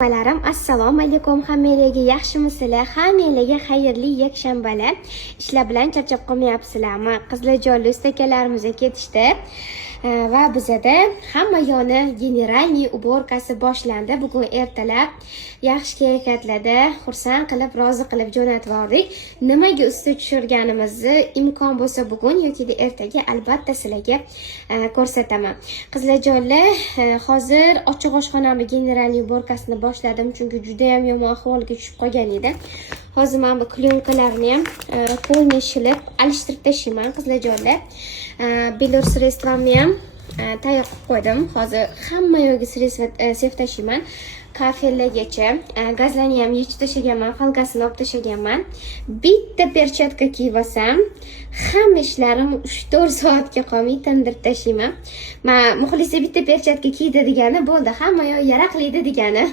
Assalomu alaykum, hammalarga yaxshimisizlar? Hammalarga xayrli yakshanbalar. Ishlar bilan charchab qolmayapsizlarmi? Qizlarjonli ustakalarimiz ketishdi. Va bizada hamma yoni generalniy уборкасы boshlandi. Bugun ertalab yaxshi kayfiyatlarda xursand qilib, rozi qilib jo'natib yubordik. Nimaga usta tushirganimizni imkon bo'lsa bugun yoki ertaga albatta sizlarga ko'rsataman. Qizlarjonlar, hozir ochiq oshxonamni generalniy уборкасini boshladim, chunki juda ham yomon ahvolga tushib qolgan edi. Hozir men bu klyonkalarni ham polni shilib alishtirib tashlayman qizlarjonlar. Belor sredствамni ham tayyor qilib qo'ydim. Hozir hamma yo'lga sev tashlayman. Kafellargacha gazlarni ham yechib tashlaganman, falgasini olib tashlaganman. Bitta perchatka kiyib olsam, hamma ishlarim 3-4 soatga qolmay tindirib tashlayman. Men muxlislar bitta perchatka kiydi degani bo'ldi, hamma yo'q yaraqlaydi degani.